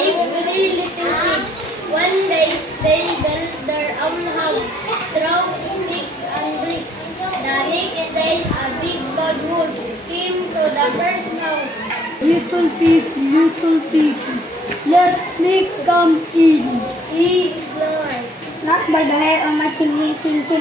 lived three little pigs. One day they built their own house, through sticks and bricks. The next day a big bad wolf came to the first house. Little pig, let me come in. He snored. Not by the hair on my chin,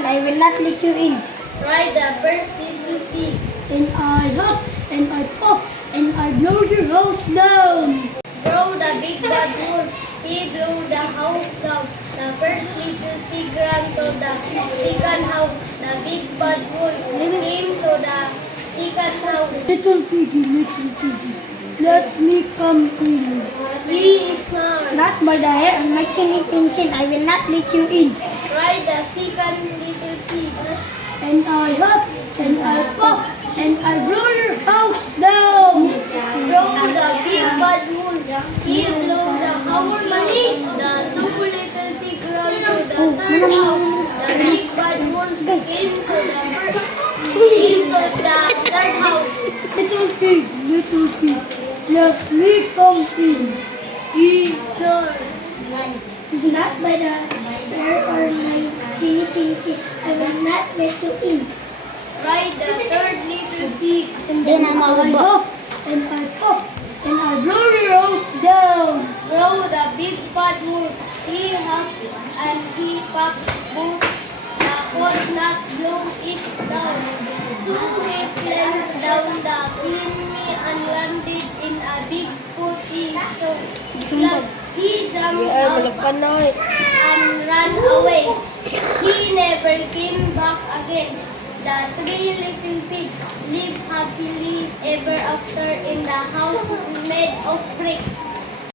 I will not let you in. Cried the first little pig. And I huff, and I puff, and I blow your house down. Blow the big bad wolf. He blew the house down. The first little pig ran to the second house. The big bad wolf came to the second house. Little piggy, let me come in. He snored. Not by the hair on my chin, I will not let you in. Cried the second little pig. And I huff, and I puff, and I blow your house down. Blow the big bad wolf. He blew the house down. The two little pig ran to the third house. The big bad wolf came to the third house. Little pig, let me come in. He snored. Not by the hair on my chin, I will not let you in. Cried the third little pig. And then I huff, and I puff, and I blow your house down. Blow the big bad wolf. He huffed and he puffed, but the cold not blow it down. Soon he climbed down the chimney and landed in a big potty stove. Plus, he jumped out and ran away. He never came back again. The three little pigs lived happily ever after in the house made of bricks.